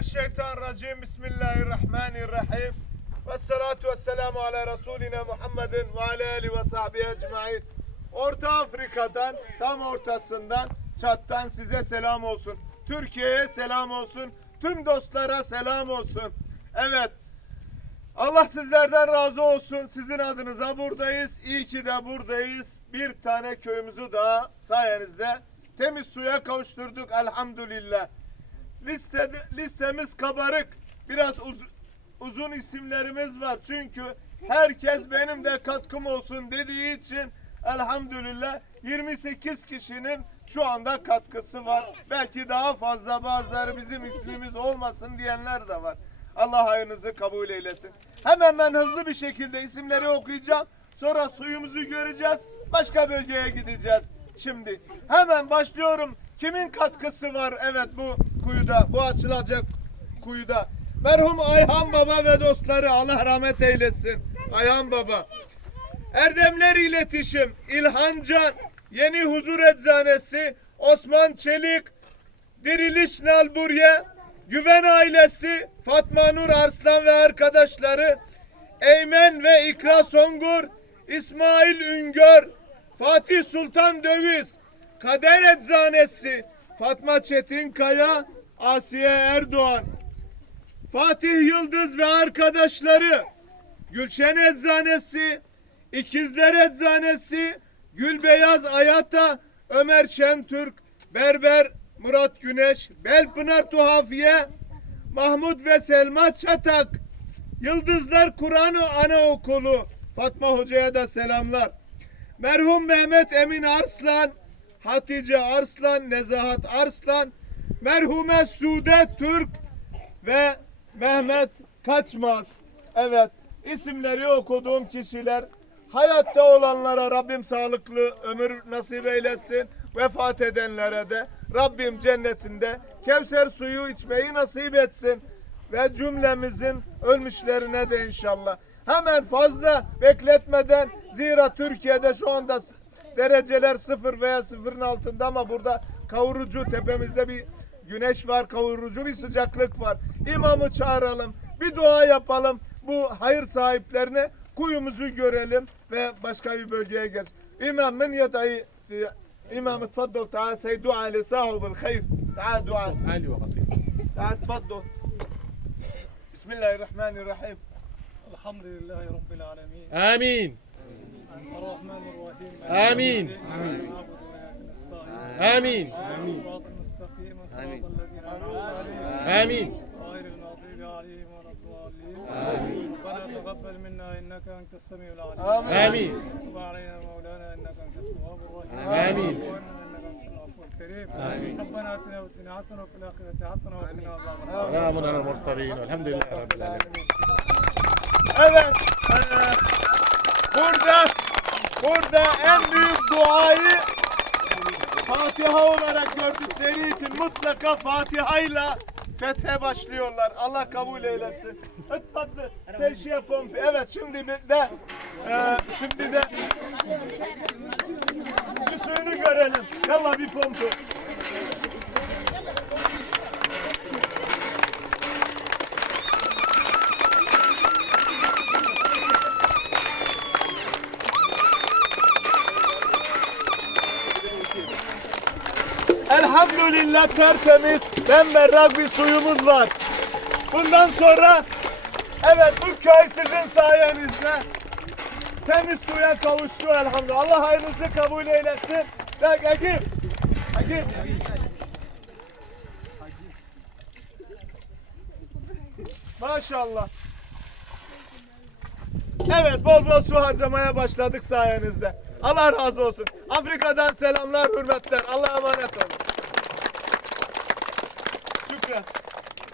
Mineşşeytanirracim. Bismillahirrahmanirrahim. Ve salatu ve selamu ala Resulina Muhammedin ve ala alihi ve sahbihi ecmain. Orta Afrika'dan, tam ortasından, çattan size selam olsun. Türkiye'ye selam olsun. Tüm dostlara selam olsun. Evet, Allah sizlerden razı olsun. Sizin adınıza buradayız. İyi ki de buradayız. Bir tane köyümüzü daha sayenizde temiz suya kavuşturduk elhamdülillah. Listede, listemiz kabarık. Biraz uz- uzun isimlerimiz var. Çünkü herkes benim de katkım olsun dediği için elhamdülillah 28 kişinin şu anda katkısı var. Belki daha fazla bazıları bizim ismimiz olmasın diyenler de var. Allah hayırınızı kabul eylesin. Hemen ben hızlı bir şekilde isimleri okuyacağım. Sonra suyumuzu göreceğiz. Başka bölgeye gideceğiz. Şimdi hemen başlıyorum. Kimin katkısı var? Evet bu kuyuda, bu açılacak kuyuda. Merhum Ayhan Baba ve dostları Allah rahmet eylesin. Ayhan Baba. Erdemler İletişim, İlhan Can, Yeni Huzur Eczanesi, Osman Çelik, Diriliş Nalburye, Güven ailesi, Fatma Nur Arslan ve arkadaşları, Eymen ve İkra Songur, İsmail Üngör, Fatih Sultan Döviz, Kader Eczanesi, Fatma Çetinkaya, Asiye Erdoğan, Fatih Yıldız ve arkadaşları, Gülşen Eczanesi, İkizler Eczanesi, Gülbeyaz Ayata, Ömer Şentürk, Berber Murat Güneş, Belpınar Tuhafiye, Mahmut ve Selma Çatak, Yıldızlar Kur'an-ı Anaokulu, Fatma Hoca'ya da selamlar. Merhum Mehmet Emin Arslan, Hatice Arslan, Nezahat Arslan, merhume Sude Türk ve Mehmet Kaçmaz. Evet, isimleri okuduğum kişiler hayatta olanlara Rabbim sağlıklı ömür nasip eylesin. Vefat edenlere de Rabbim cennetinde Kevser suyu içmeyi nasip etsin. Ve cümlemizin ölmüşlerine de inşallah. Hemen fazla bekletmeden zira Türkiye'de şu anda Dereceler sıfır veya sıfırın altında ama burada kavurucu tepemizde bir güneş var, kavurucu bir sıcaklık var. İmamı çağıralım, bir dua yapalım. Bu hayır sahiplerine kuyumuzu görelim ve başka bir bölgeye geç. İmam min yadayı e, İmam tfaddol ta'al sey dua li sahibil hayr. Ta'al dua. Ali ve basit. Ta'al tfaddol. Bismillahirrahmanirrahim. Elhamdülillahi Rabbil alemin. Amin. الرحمن الرحيم آمين. وإياك نستعين آمين. الصراط المستقيم صراط الذين آمين. غير المغضوب عليهم ولا الضالين ربنا تقبل منا إنك أنت السميع العليم آمين. تب علينا مولانا إنك أنت التواب الرحيم آمين. الكريم ربنا آتنا في الدنيا حسنة وفي الآخرة حسنة وقنا عذاب النار سلام على المرسلين. والحمد لله رب العالمين. Burada burada en büyük duayı Fatiha olarak gördükleri için mutlaka Fatiha'yla fethe başlıyorlar. Allah kabul eylesin. Evet tatlı. Sen şey pompi. Evet şimdi de eee, şimdi de bir suyunu görelim. Yalla bir pompu. Elhamdülillah tertemiz, bemberrak bir suyumuz var. Bundan sonra evet bu köy sizin sayenizde temiz suya kavuştu elhamdülillah. Allah hayrınızı kabul eylesin. Bak Agip. Agip. Maşallah. Evet bol bol su harcamaya başladık sayenizde. Allah razı olsun. Afrika'dan selamlar, hürmetler. Allah'a emanet olun. Юля.